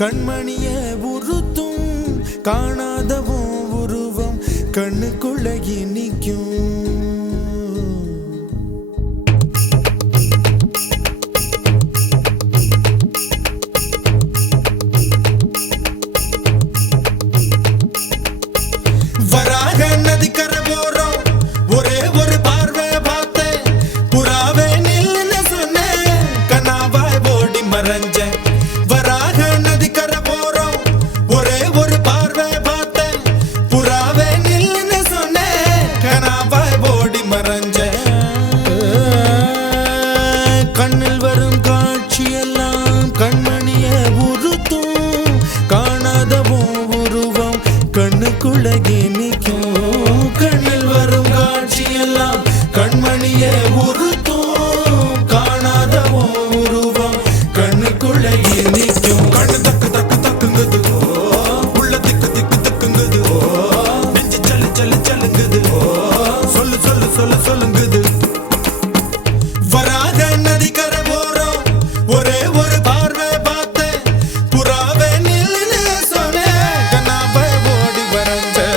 கண்மணிய உறுத்தும் காணாதவும் உருவம் கண்ணுக்குள்ள நிற்கும். வராக நதிக்கரை போறோம், ஒரே ஒரு பார்வை பார்த்தேன், புறாவே நில்லுன்னு சொன்னேன், கனாவாய் ஓடி மறைஞ்சேன். வராக நதிக்கரை போறோம், ஒரே ஒரு பார்வை பார்த்தேன், புறாவே நில்லுன்னு சொன்னேன், கனாவாய் ஓடி மறைஞ்சேன். கண்ணில் வரும் காட்சியெல்லாம் கண்மணிய உறுத்தும் காணாதவும் உருவம் கண்ணுக்குள்ள நிற்கும். கண்ணில் வரும் காட்சியெல்லாம் கண்மணிய உறுத்தும் காணாதவும் உருவம் கண்ணுக்குள்ள நிற்கும். கண்ணு தக்கு தக்கு தக்குங்குது, உள்ள திக்கு திக்கு தக்குங்குது, நெஞ்சு சல்லு சல்லு சல்லுங்குது, சொல்லு சொல்லு சொல்ல சொல்லுங்குது. வராக நதிக்கரை போறோம், ஒரே ஒரு பார்வை பார்த்தேன், புறாவே நில்லுன்னு சொன்னேன், கனாவாய் ஓடி மறைஞ்சேன்.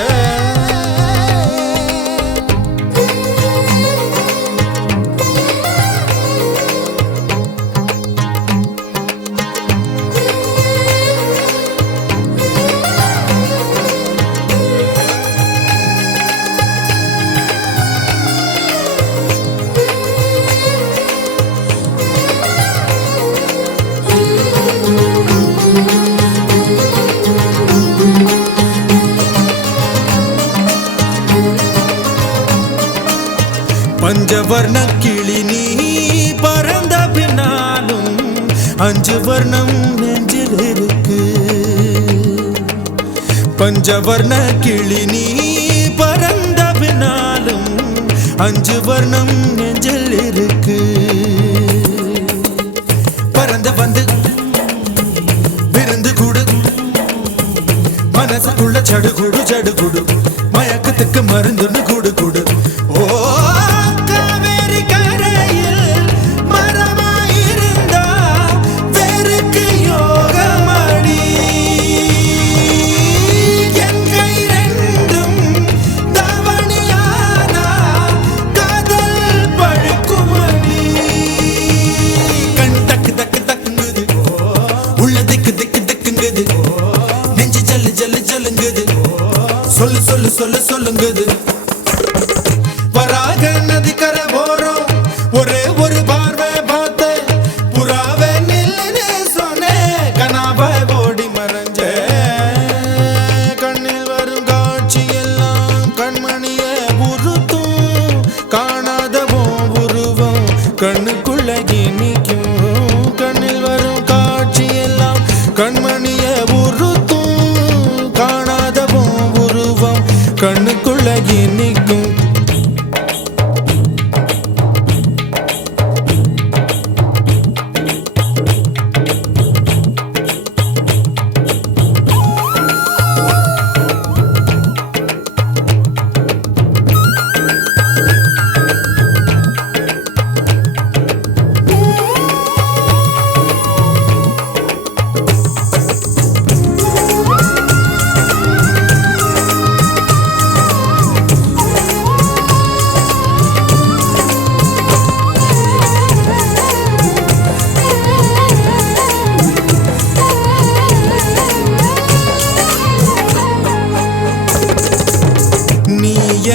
பஞ்சவர்ண கிளி நீ பறந்த பின்னாலும் 5 வர்ணம் நெஞ்சில் இருக்கு. பஞ்சவர்ண கிளி நீ பறந்த பின்னாலும் 5 வர்ணம் நெஞ்சில் இருக்கு. பறந்து வந்து விருந்து கூடு, மனசுக்குள்ள சடுகுடு சடுகுடு, மயக்கத்துக்கு மருந்துன்னு கூடு கூடு. ஓ காவேரி கரையில் மரமாயிருந்தா வேருக்கு யோகமடி, என் கை ரெண்டும் தவணியானா காதல் பழுக்குமடி. கண் தக்கு தக்கு தக்குங்குது, உள்ள திக்கு திக்கு திக்குங்குது, நெஞ்சு ஜல்லு ஜல்லு ஜல்லுங்குது, சொல்லு சொல்லு சொல்ல சொல்லுங்குது. வராக நதிக்கரை போறோம், ஒரே ஒரு பார்வை பார்த்தேன், புறாவே நில்லுன்னு சொன்னேன், கனாவாய் ஓடி மறைஞ்சேன். கண்ணில் வரும் காட்சியெல்லாம் கண்மணிய உறுத்தும் காணாதவும் உருவம் கண்ணுக்குள்ள நிற்கும். கண்ணில் வரும் காட்சியெல்லாம் கண்மணிய உறுத்தும் காணாதவும் உருவம் கண்ணுக்குள்ள நிற்கும்.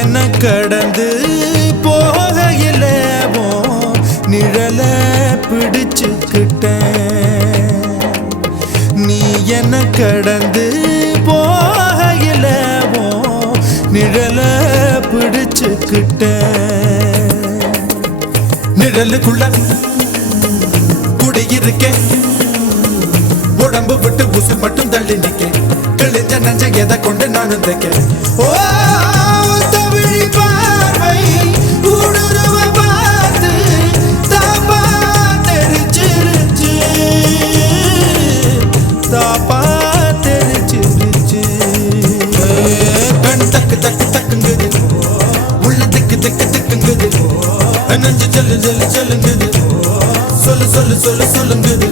என்ன கடந்து போகையில நிழல பிடிச்சுக்கிட்டேன். நீ என்ன கடந்து போகையில நிழல பிடிச்சுக்கிட்டேன். நிழலுக்குள்ள குடியிருக்கேன், உடம்பு விட்டு உசு மட்டும் தள்ளி நிக்க, கிழிஞ்ச நஞ்ச எதை கொண்டு நானும் தைக்க. ஓ தமிழ் பார்வை ஊடுருவ பார்த்து தாப்பா தெரிச்சிருச்சு, தாப்பா தெரிச்சிருச்சு. கண் தக்கு தக்கு தக்குங்குது, உள்ள திக்கு திக்கு திக்குங்குது, நஞ்சு ஜல்லு ஜல்லு ஜல்லுங்குது, சொல்லு சொல்லு சொல்லு சொல்லுங்குது.